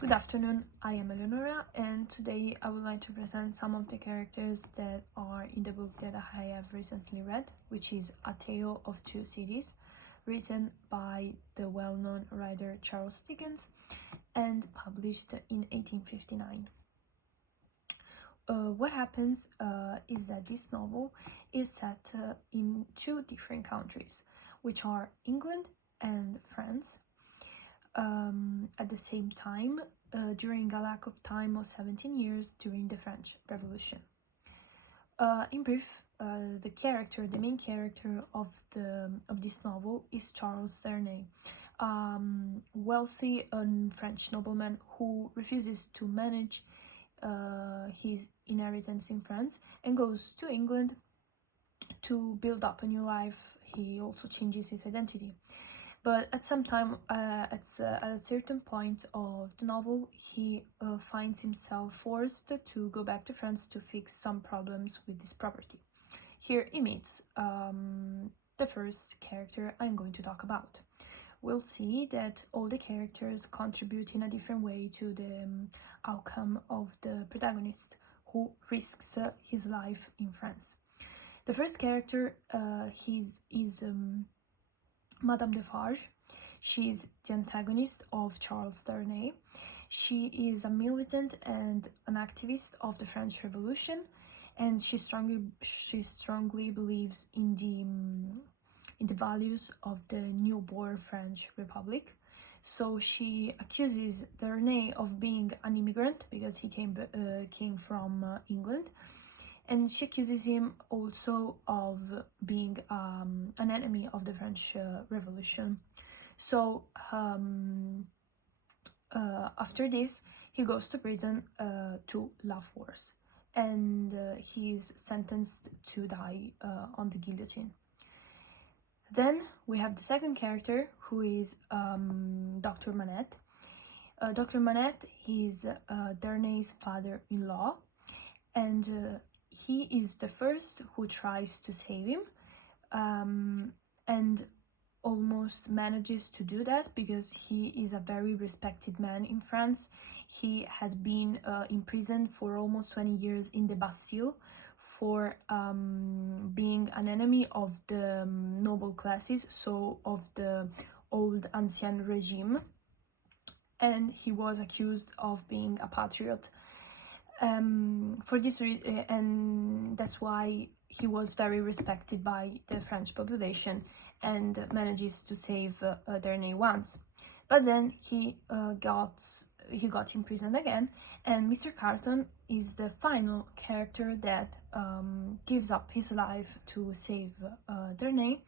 Good afternoon, I am Eleonora, and today I would like to present some of the characters that are in the book that I have recently read, which is A Tale of Two Cities, written by the well-known writer Charles Dickens and published in 1859. What happens is that this novel is set in two different countries, which are England and France. At the same time, during a lack of time of 17 years during the French Revolution. In brief, the main character of this novel is Charles Darnay, wealthy French nobleman who refuses to manage his inheritance in France and goes to England to build up a new life. He also changes his identity. But at some time, at a certain point of the novel, he finds himself forced to go back to France to fix some problems with this property. Here he meets the first character I'm going to talk about. We'll see that all the characters contribute in a different way to the outcome of the protagonist, who risks his life in France. The first character is Madame Defarge. She is the antagonist of Charles Darnay. She is a militant and an activist of the French Revolution, and she strongly believes in the values of the newborn French Republic. So she accuses Darnay of being an immigrant because he came from England. And she accuses him also of being an enemy of the French Revolution. So after this, he goes to prison to La Force, and he is sentenced to die on the guillotine. Then we have the second character, who is Dr. Manette. Dr. Manette is Darnay's father-in-law, and he is the first who tries to save him, and almost manages to do that because he is a very respected man in France. He had been imprisoned for almost 20 years in the Bastille for being an enemy of the noble classes, so of the old ancien regime, and he was accused of being a patriot. For this reason, and that's why he was very respected by the French population and manages to save Darnay once. But then he got imprisoned again, and Mr. Carton is the final character that gives up his life to save Darnay,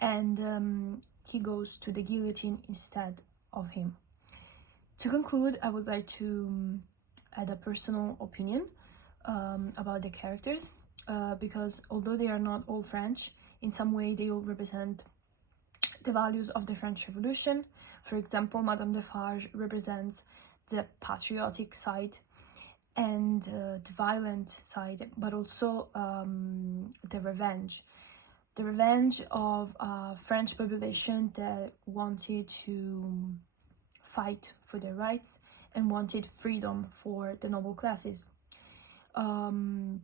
and he goes to the guillotine instead of him. To conclude, I would like to add a personal opinion about the characters, because although they are not all French, in some way they all represent the values of the French Revolution. For example, Madame Defarge represents the patriotic side and the violent side, but also the revenge of a French population that wanted to fight for their rights and wanted freedom for the noble classes. Dr.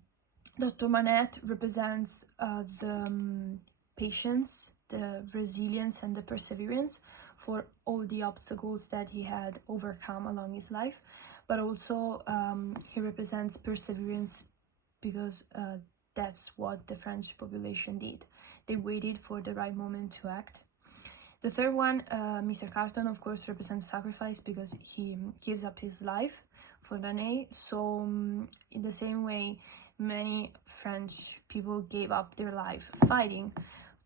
Manette represents the patience, the resilience, and the perseverance for all the obstacles that he had overcome along his life, but also he represents perseverance because that's what the French population did. They waited for the right moment to act. The third one, Mr. Carton, of course, represents sacrifice because he gives up his life for Darnay. So in the same way, many French people gave up their life fighting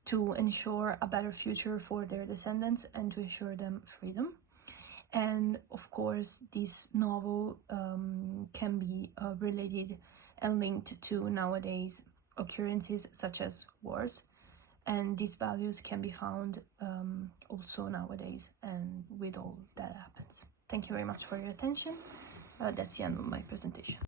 to ensure a better future for their descendants and to ensure them freedom. And of course, this novel can be related and linked to nowadays occurrences such as wars. And these values can be found also nowadays and with all that happens. Thank you very much for your attention. That's the end of my presentation.